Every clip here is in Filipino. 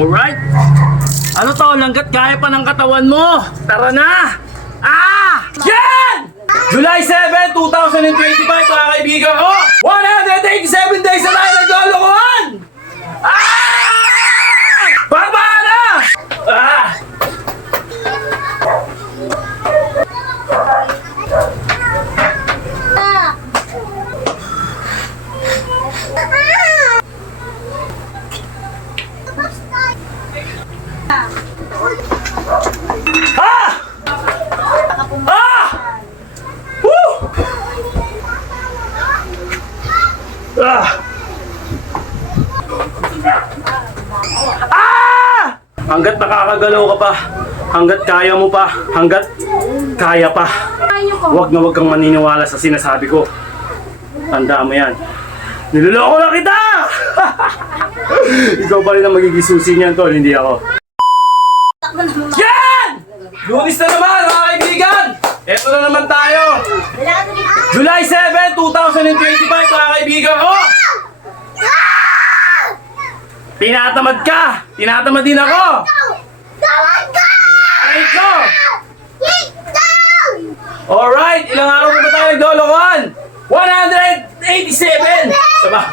Alright. Ano to? Hanggat kaya pa ng katawan mo. Tara na! Yan! July 7, 2025, mga kaibigan ko! 187 days na tayo naglolokohan! Baba na! Hanggat nakakagalaw ka pa, hanggat kaya mo pa, hanggat kaya pa, huwag kang maniniwala sa sinasabi ko. Tandaan mo yan. Niloloko na kita! Ikaw pa rin ang magiging susi niyan, tol, hindi ako. Yan! Lunis na naman, mga kaibigan! Eto na naman tayo! July 7, 2025, mga kaibigan ko! Tinatamad ka! Tinatamad din ako! Aray ko! Alright! Ilang araw na ba tayo naglolokohan? 187! Sama!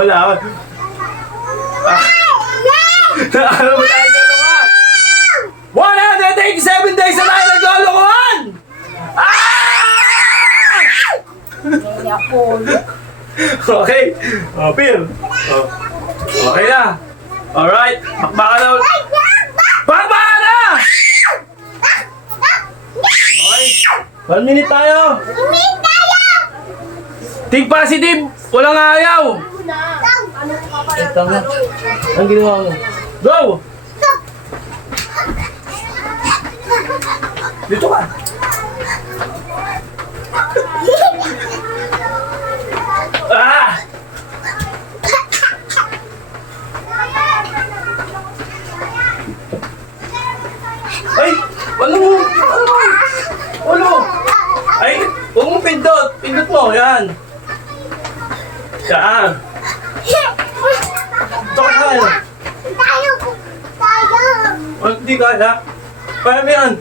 Wala ako. Ilang araw ba tayo naglolokohan? 187 days na tayo naglolokohan! Okay. Pir. Okay na. Alright. Bakbaka na. Bakbaka na! Okay. 1 minute tayo. Think positive. Walang ayaw. Ito nga. Ang ginawa mo. Go! Dito ka. Ay! Ano mo? Ano? Ay! Huwag mo pindot! Pindot mo! Yan! Yan! Ito ka na! Hindi kaya! Kaya mo yan!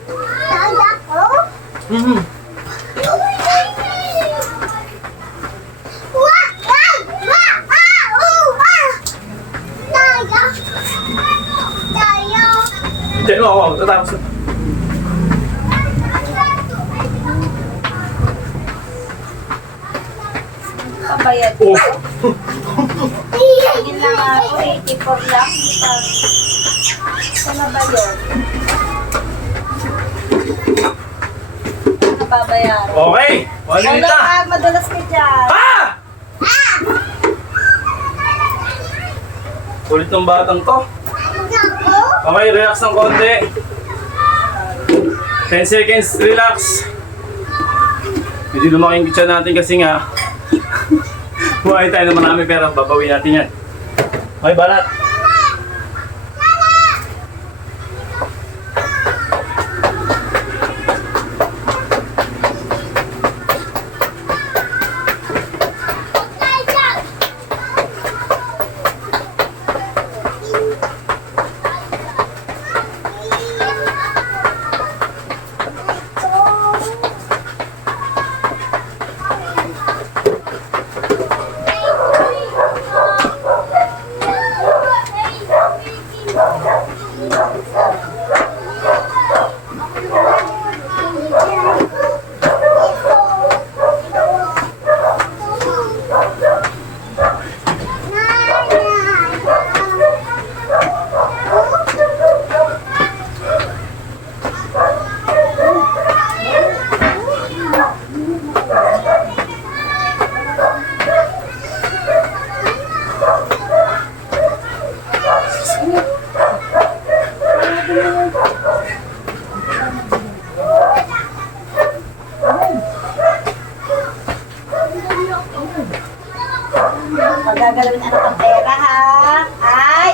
Hindi mo ako! Tatapos na! Bayad ko. Hindi lang ako, 84 lang. Ano ba yun? Ano babayaran? Okay! 1 minute na! Madalas ka dyan. Kulit ng batang to. Okay, relax ng konti. 10 seconds, relax. Medyo lumaking kitsa natin kasi nga buhay tayo na marami pera, babawin natin yan. Okay, balat. Pagagalawin anak ang pera, ha?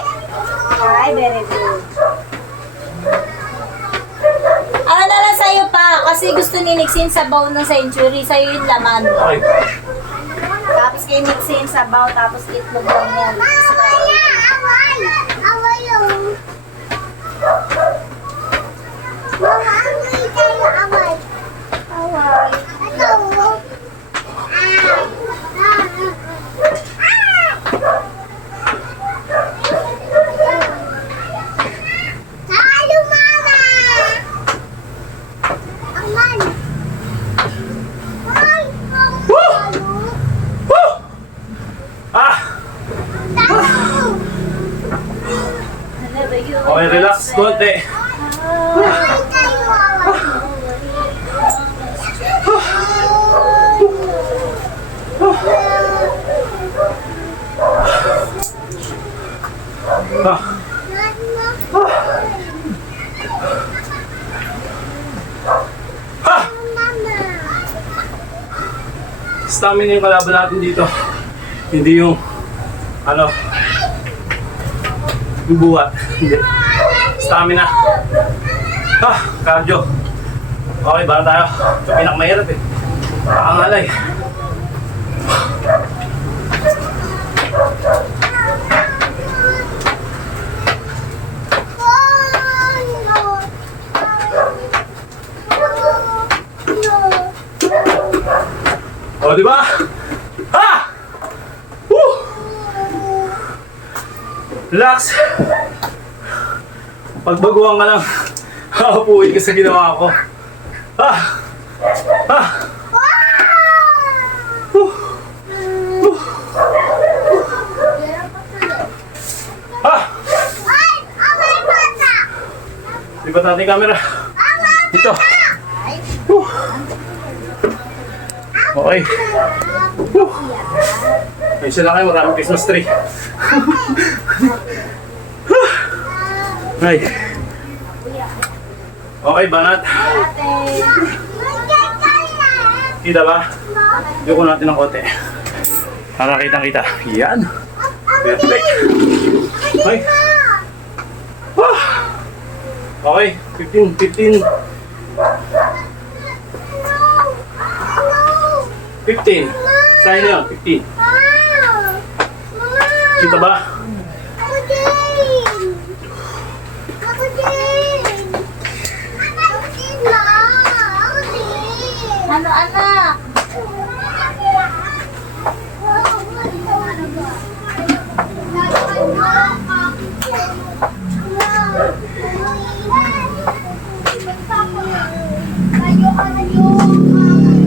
Ay, very good. Ano na lang sa'yo pa, kasi gusto ni Nixin sabaw ng century, sa'yo yung laman. Okay. Tapos kayo mixin sabaw, tapos itlog lang yan. Away! Away yung... Mama, away tayo, away. Away. Ito. Talo, Mama! Aman! Ay! Woo! Woo! Ah! Okay, relax konti. Away tayo, away. Ah. Ah! Stamina yung kalaban natin dito. Hindi yung ano yung buhat. Hindi. Stamina. Ah, cardio. Okay, para tayo. Ito pinakamahirap eh. Pakangalay. O, di ba? Ha! Woo! Relax. Pagbaguhan ka lang. Hapuin ka sa ginawa ko. Ah! Ah! Woo! Woo! Ah! Lipat natin yung camera. Dito. Woo! Okay. Woo! Ayun sila kayo, maraming Christmas tree. Ay. Okay, banat. Kita ba? Yuko natin ng konti. Para kitang-kita. Yan. Perfect. Okay. Ah! Okay, 15. 15. Sa'yo na yun, 15. Kita ba? Ako din! Ako din! Ako din lang! Ako din! Ano, anak?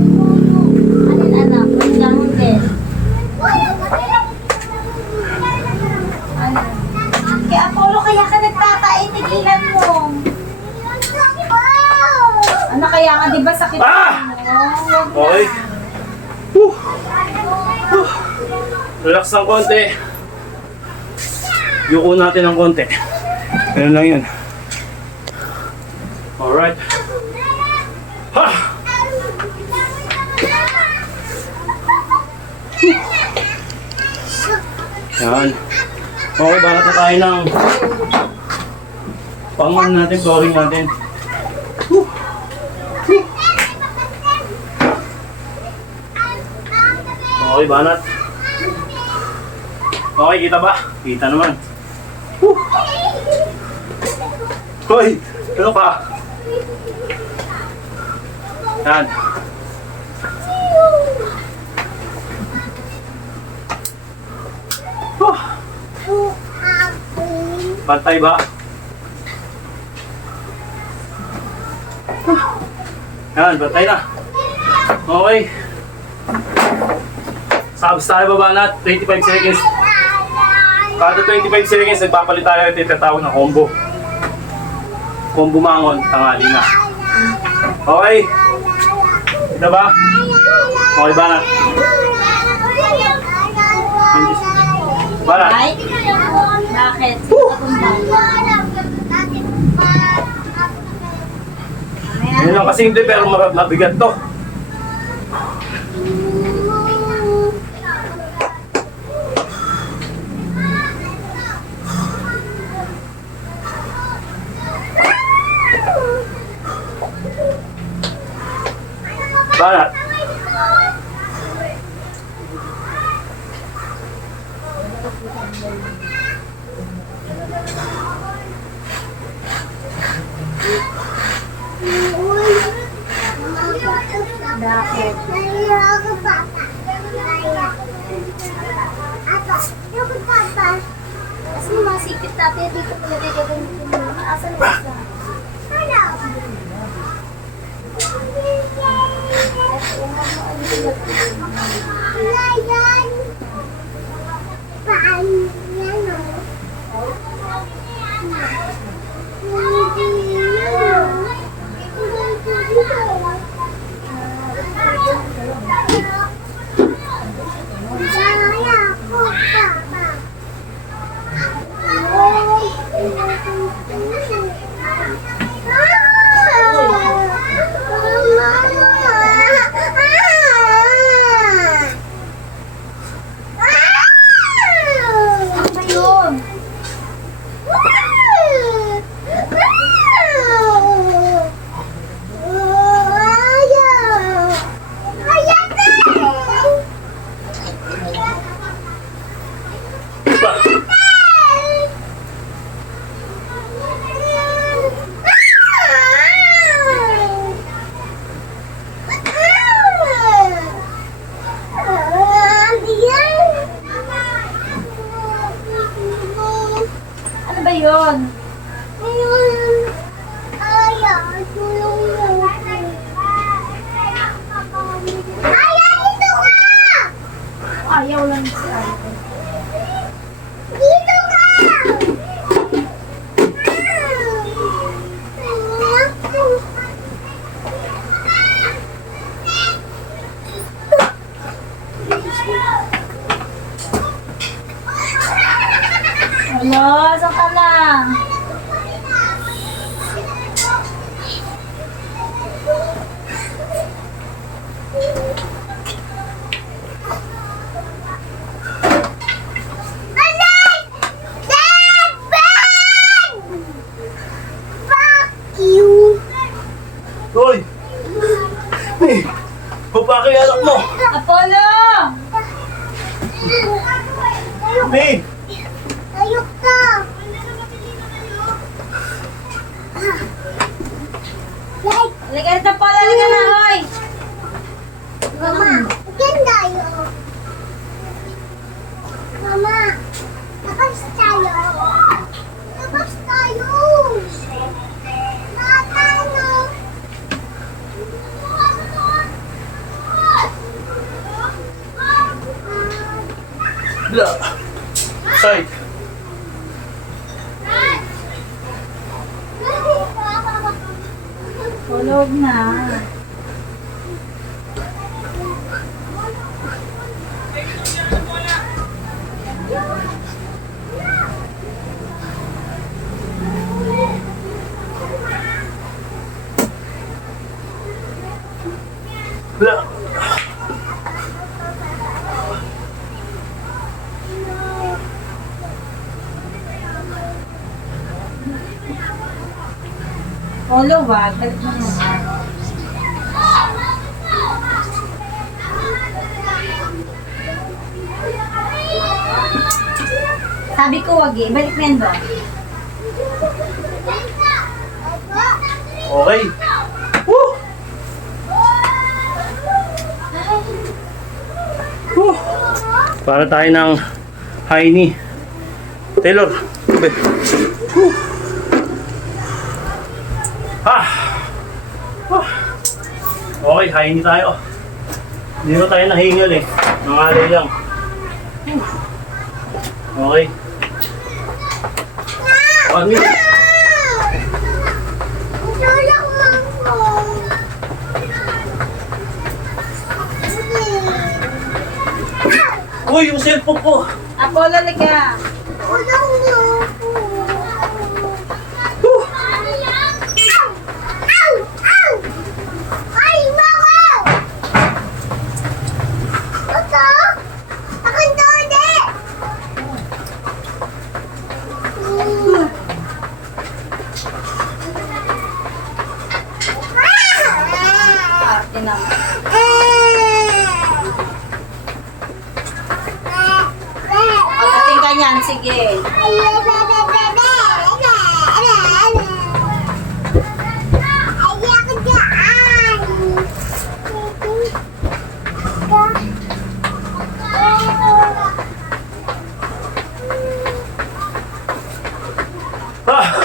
Alin, anak? Hindi din. Ano? Kay Apollo, kaya ka nagtatain, tigilan mo. Ano kaya nga, di ba sakit Ah! mo? Huwag na. Okay. Woo! Woo! Relax ng konti. Yuko natin ng konti. Ganun lang yun. Alright. Ha! Yan. Okay, bakit na tayo ng pangon natin, flooring natin. Woo! Okay, banat. Okay, kita ba? Kita naman. Woo! Hoy! Ano ka? Yan. Woo! Pantay ba? Yan, pantay na. Okay. Sabs tayo baba na, 25 seconds. Kada 25 seconds, nagpapalit tayo at itatawag ng combo. Combo mangon, tangali na. Okay? Ito ba? Okay ba na? Barat? Ay? Bakit? Yun lang kasi hindi, pero mabigat to. Barat? Bakit? Naiyak ako, Papa. Naiyak. Apa? Ayoko, Papa. Kasi masipit natin dito pala gagamitin mo. Asan ba isa? Ano? Ngayon. Paan yan, oh. Ano ba yun? Ano ba yun? Ayaw lang si Ate. Dito ka! Hello, saan ka na? Hoy! Hey! Papaki anak mo! Apollo! Hey! Ayok ka! Like, Halika rito, Apollo. Halika na, hoy! Mama, ganda yun. Mama, labas tayo. Labas tayo. Mama, Bla! Sight! Tulog na. Bla! Apollo, wag. Balik mo muna. Sabi ko wag eh. Balik mo yan ba? Okay! Woo! Woo! Para tayo ng high knee. Taylor! Be. Woo! Ah! Okay, high knee tayo. Hindi na tayo nahingal eh. Nangalay lang. Okay. 1 minute. tulak mo ako. Uy, yung cellphone ko! Apollo, halika. Tulak mo ako. Woo! Ow! Ow! Ay, mama! Ito? Akin to ulit! Arte naman. Pagdating ka niya, yan, sige.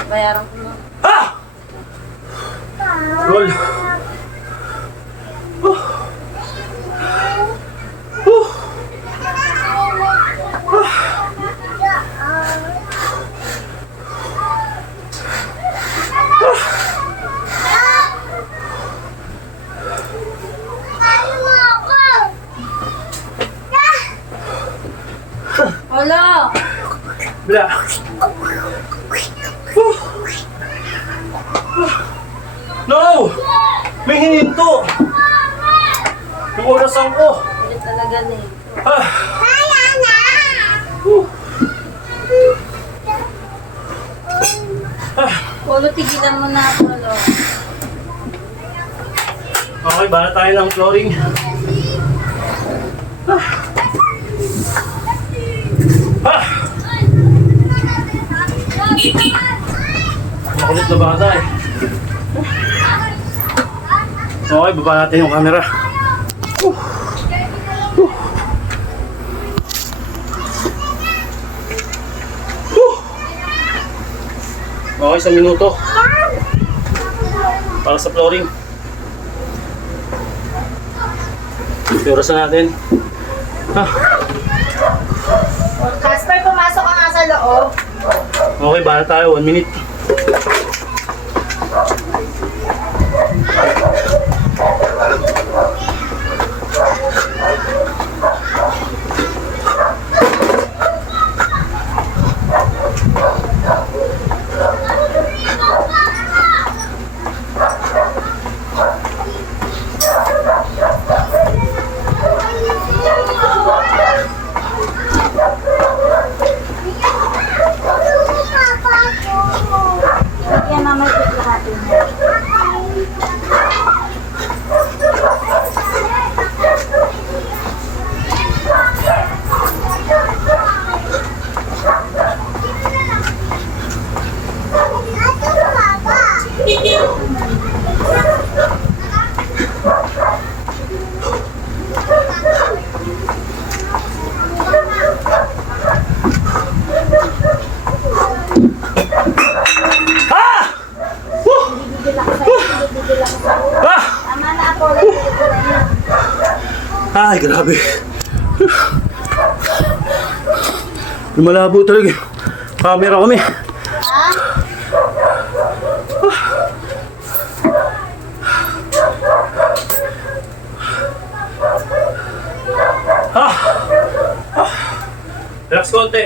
Bayaran ko na. Roll. Olo! Bla. No! May hininto! Yung orasan ko! Ulit talaga na eh. Ah! Olo, tigilan mo na, Olo. Okay, bala tayo ng flooring. Makulit na bata eh. Okay, baba natin yung camera. Okay, 1 minuto. Para sa flooring. Oras na natin. Casper, pumasok ka nga sa loob. Okay, bala tayo. 1 minute. Yan, mamay ko lahat yun. Tama na, Apollo. Ay, grabe. Lumalabo talaga yung camera kami. Ha? Relax konti.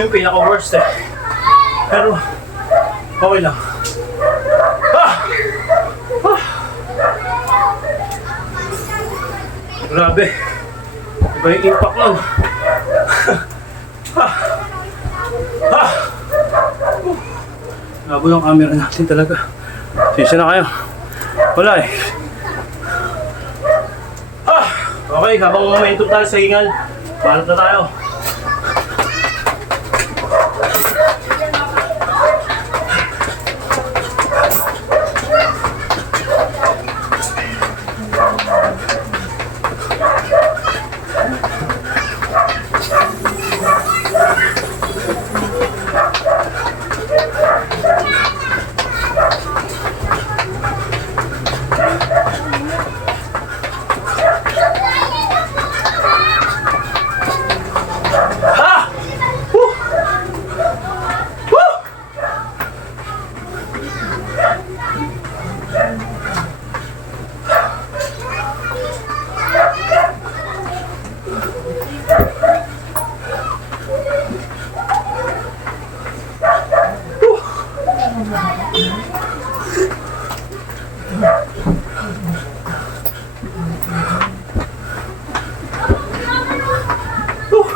Yung pinaka-worst eh. Pero, okay lang. Grabe. Iba yung impact nun. Labo ng camera natin talaga. Sisi na kayo. Wala eh. Okay, habang momentum tayo sa hingal, balat na tayo.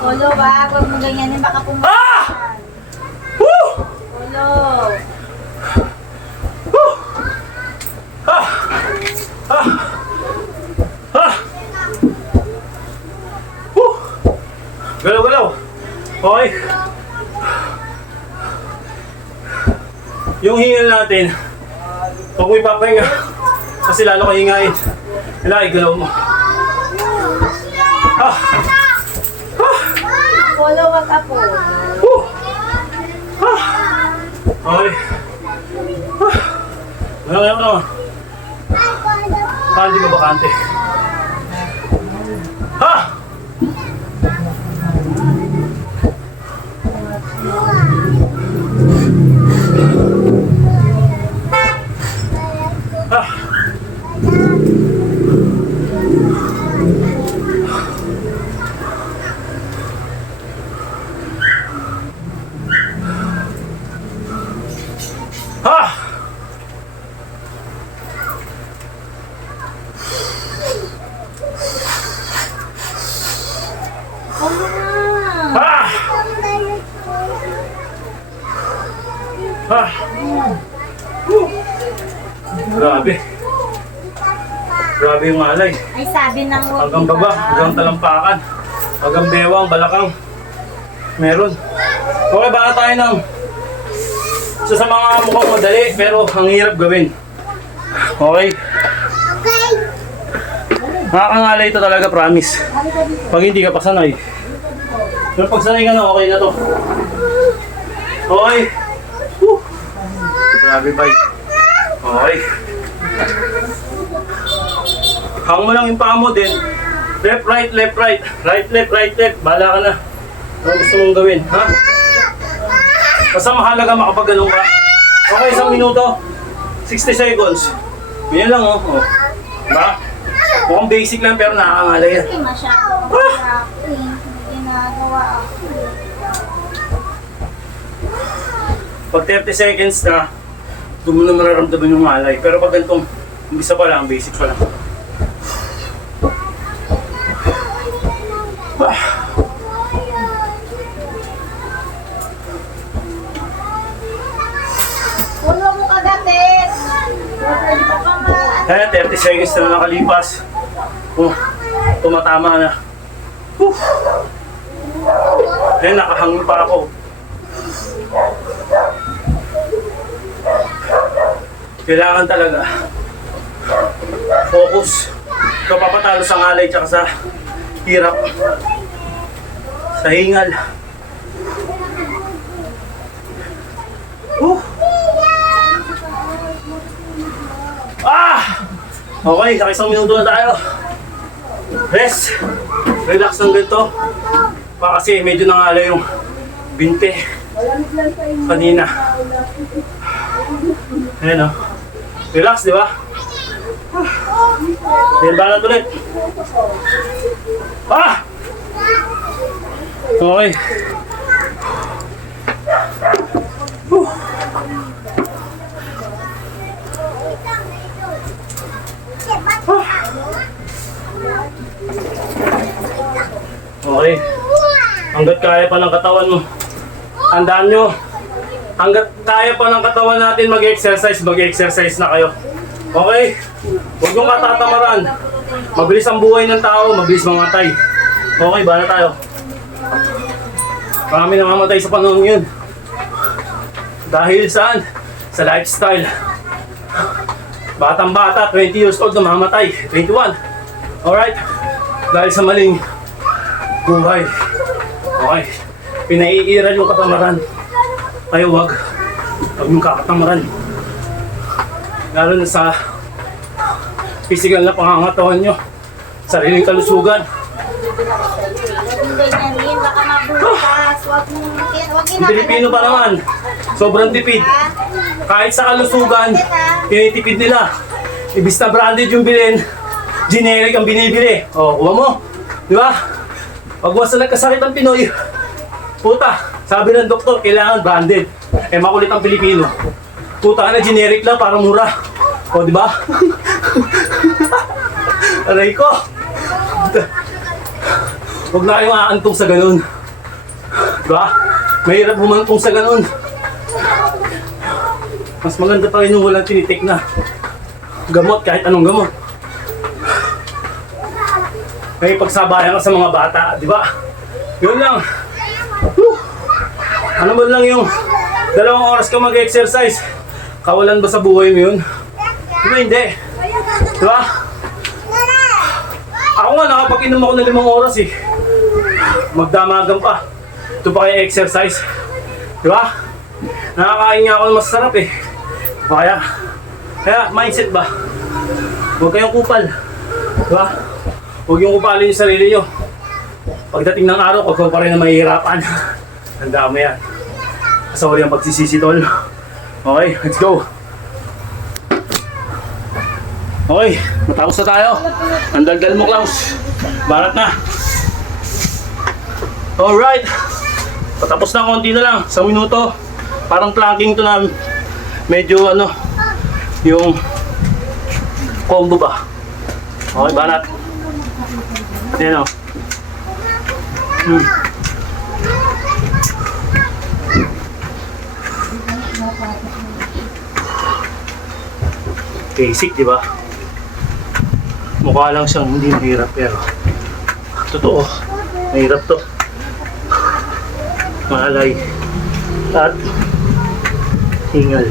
Olo, wag mo ganyanin, baka pumunta. Olo. Okay. Yung hingal natin, huwag mo ipapahinga. Kasi lalo ka hingain. Kailangan igalaw mo. Ah! Apollo, wag Apollo. Woo! Ah! Okay. Ah! Ngayon naman. Hindi ka bakante. Ha! Ah! Ha! Ah! Ah! Grabe. Grabe yung alay. Ay, sabi ng wag. Hanggang baba, hanggang talampakan. Hanggang bewang, balakang. Meron. Okay, baka tayo ng isa sa mga mukhang madali, pero ang hirap gawin. Okay? Okay. Nakakangalay ito talaga, promise. Pag hindi ka pa sanay. Pero pag sanay ka na, okay na to. Okay. Woo. Grabe ba? Okay. Hang mo lang yung paa mo din. Left, right, left, right. Right, left, right, left. Bahala ka na. Ano gusto mong gawin, ha? Basta mahalaga makapag-ganong ka. Okay, 1 minuto. 60 seconds. Yan lang, oh. Oh. Diba? Mukhang basic lang pero nakakangalay yan. Hindi masyado. Ginagawa ako. Pag 30 seconds na, doon mo na mararamdaman yung malay. Pero pag ganitong, umpisa pa lang, basic pa lang. Puno mo kagatin. Ito pa nga. Eh, 30 seconds na nakalipas. Oh, tumatama na. Whew. Eh, nakahangin pa ako. Kailangan talaga focus. Ikaw papatalo sa ngalay tsaka sa hirap. Sa hingal. Ah! Okay, sa 1 minuto na tayo. Rest. Relax ng ganito. Pa kasi medyo nangalay yung binte. Kanina. Ayan o. Relax, di ba? Then balat ulit. Ah! Okay. Okay. Hanggat kaya pa ng katawan mo. Tandaan nyo, hanggat kaya pa ng katawan natin mag-exercise na kayo. Okay? Huwag nyo katatamaran. Mabilis ang buhay ng tao, mabilis mamatay. Okay, bala tayo. Marami namamatay sa panahon yun. Dahil saan? Sa lifestyle. Batang bata, 20 years old na mamamatay. 21. Alright? Dahil sa maling buhay. Okay. Pinaiiran yung katamaran. Kaya huwag yung kakatamaran. Lalo na sa physical na pangangatawan nyo. Sariling kalusugan. Hindi ganyan din. Baka mabukas. Huwag mo. Pilipino pa naman. Sobrang tipid. Kahit sa kalusugan, tinitipid nila. Ibis na branded yung bilhin, generic ang binibili. O, kuha mo. Di ba? Pag wasa nagkasakit ang Pinoy, puta, sabi ng doktor, kailangan branded. Eh, makulit ang Pilipino. Puta na, generic lang para mura. O, di ba? Aray ko. Huwag na kayong aantong sa ganun. Di ba? Mahirap bumantong sa ganun. Mas maganda pa rin yung walang tinitik na gamot, kahit anong gamot. May pagsabayan ka sa mga bata, di ba? Yun lang. Whew. Ano ba lang yung 2 oras ka mag-exercise? Kawalan ba sa buhay mo yun? Diba hindi? Diba? Ako nga, nakapag-inom ako ng 5 oras eh. Magdamagan pa. Ito pa kaya exercise. Diba? Nakakain nga ako ng masarap eh. Kaya mindset ba? Huwag kayong kupal. Diba? Huwag yung kupalin yung sarili nyo. Pagdating ng araw, huwag pa rin na mahihirapan. Tandaan mo yan. Kasawali ang pagsisisi, tol. Okay, let's go. Okay, matapos na tayo. Ang daldal mo, Klaus. Barat na. Alright. Patapos na, konti na lang. 1 minuto. Parang planking to na medyo ano, yung combo ba. Okay, banat. Ayan o. Basic, di ba? Mukha lang siyang hindi mahirap pero totoo, mahirap to. Malay at hingal.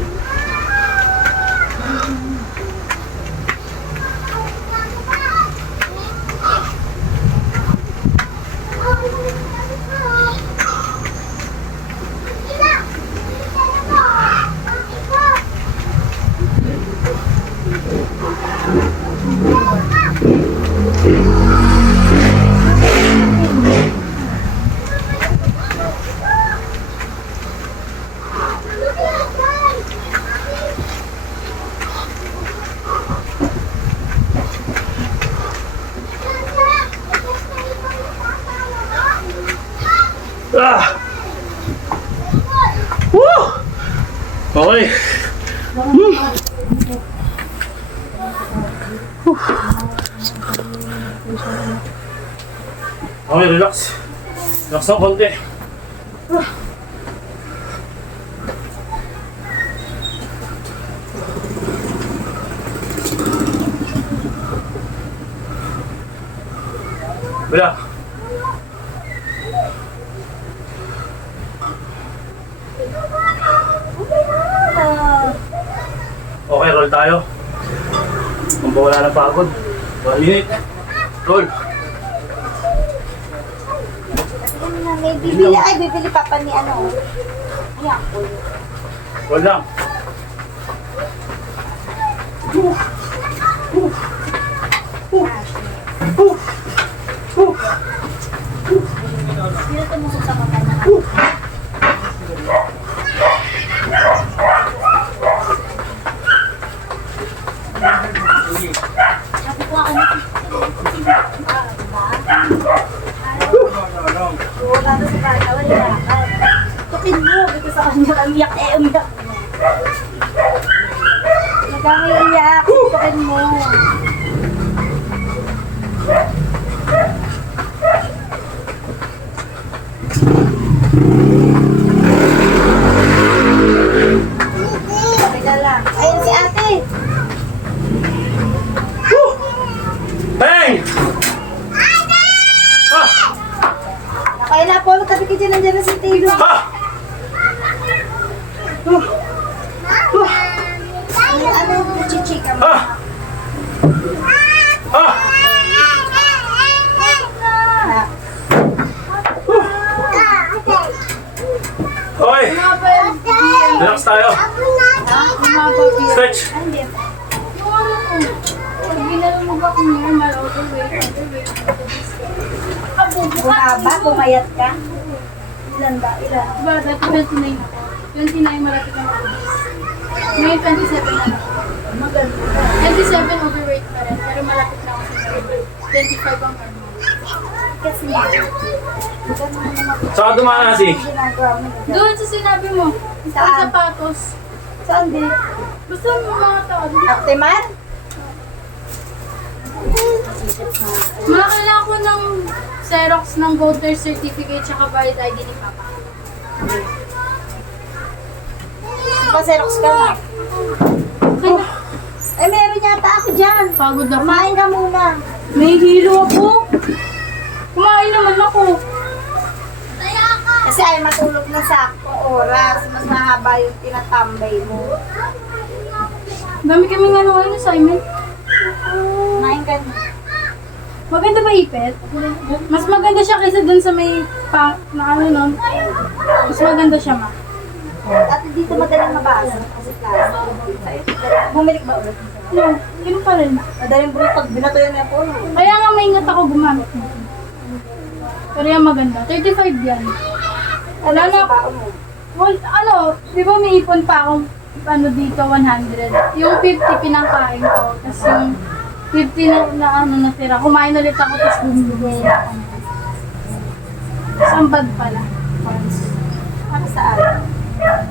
Ah! Woo! Okay. Okay, relax. Relax ng konti. Wala. Okay, roll tayo. Kung wala ng pagod. 1 minute. Roll. May bibili, ay bibili pa pa ni ano. Ayan, Roll lang. Sino tumusok sa kamay na nakukuha ka na. Wala na sa bata, wala ka. Tukin mo, dito sa kanya, umiyak umiyak. Nagkakaiyak, tukin mo. Teka lang. Ayun si ate. Bang! Ah! Nakaila po, tabi ka dyan, nandiyan na si Taylor. Ha! Ano yung chichika mo? Ha! Ha! Okay, relax tayo. Stretch. Bumaba, pumayat ka. Ilan ba? Ilan? Diba, dati 29 ako. 29 malapit na ako. Ngayon 27 na ako. Maganda. 27 overweight pa rin, pero malapit na ako sa normal. 25 ang normal. Kasi Saka dumaan na si. ginagawa mo. Doon sa sinabi mo, sa Saan? sapatos. Saan din? Basta mga tao. Optimal? Mga kailangan ko ng Xerox ng Gold Tour Certificate tsaka valid ID ni Papa. Pa-Xerox ka na. Kaya, Eh, meron yata ako dyan. pagod ako. Kumain ka muna. May hilo ako. Kumain naman ako. Kasi ay matulog na saktong oras. Mas mahaba yung tinatambay mo. Dami kami nga ngayon assignment. Kumain ka na. Maganda ba ipet? Mas maganda siya kaysa dun sa may na ano nun. Mas maganda siya, ma. At dito madaling mabasa. Kasi plastic. Bumalik ba ulit? No, yun pa rin. Madaling bumalik pag binatuyan na po. Kaya nga maingat ako gumamit nito. Pero yan maganda. 35 yan. Ano Wala na. sa baon mo? Well, ano, di ba may ipon pa akong ano dito, 100. Yung 50 pinangkain ko. Tapos yung 50 na ano natira. Kumain ulit ako, tapos bumibigay ako. Isang bag pala. Para saan?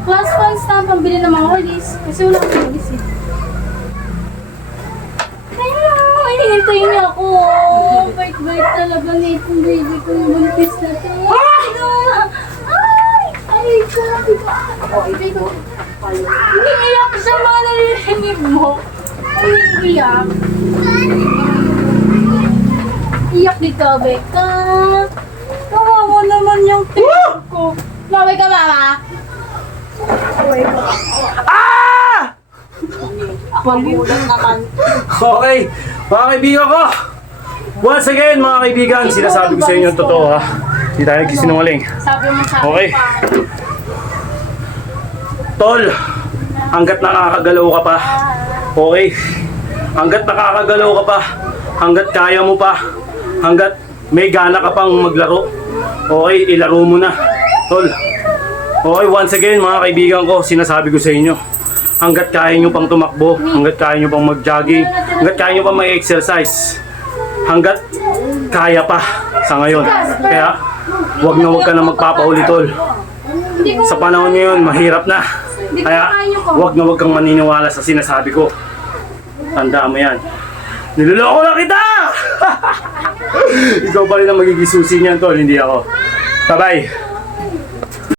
Plus funds na pambili ng mga hoodies. Kasi wala akong hoodies eh. Kaya, hinihintay niya ako. Bait-bait talaga na itong baby kong buntis na to. Ay, grabe ba? Baby ko. Umiiyak siya, mga naririnig mo. Umiiyak. Iyak dito, Beka. Kawawa naman yung tingin ko. Maway ka, mama? Ah! Pagulat naman. Okay, mga kaibigan ko. Once again, mga kaibigan, sinasabi ko sa inyo ang totoo ha. Hindi tayo nagsisinungaling. Sabi mo sa Okay. Tol, hanggat nakakagalaw ka pa, okay? Hanggat nakakagalaw ka pa, hanggat kaya mo pa, hanggat may gana ka pang maglaro, okay, ilaro mo na, tol. Okay, once again, mga kaibigan ko, sinasabi ko sa inyo, hanggat kaya nyo pang tumakbo, hanggat kaya nyo pang mag-jogging, hanggat kaya nyo pang mag-exercise, hanggat kaya pa sa ngayon. Kaya, wag na magpapahuli, tol. Sa panahon ngayon, mahirap na. Kaya, wag kang maniniwala sa sinasabi ko. Tandaan mo yan. Niloloko na kita! Ikaw pa rin ang magiging susi niyan, tol, hindi ako. Bye-bye!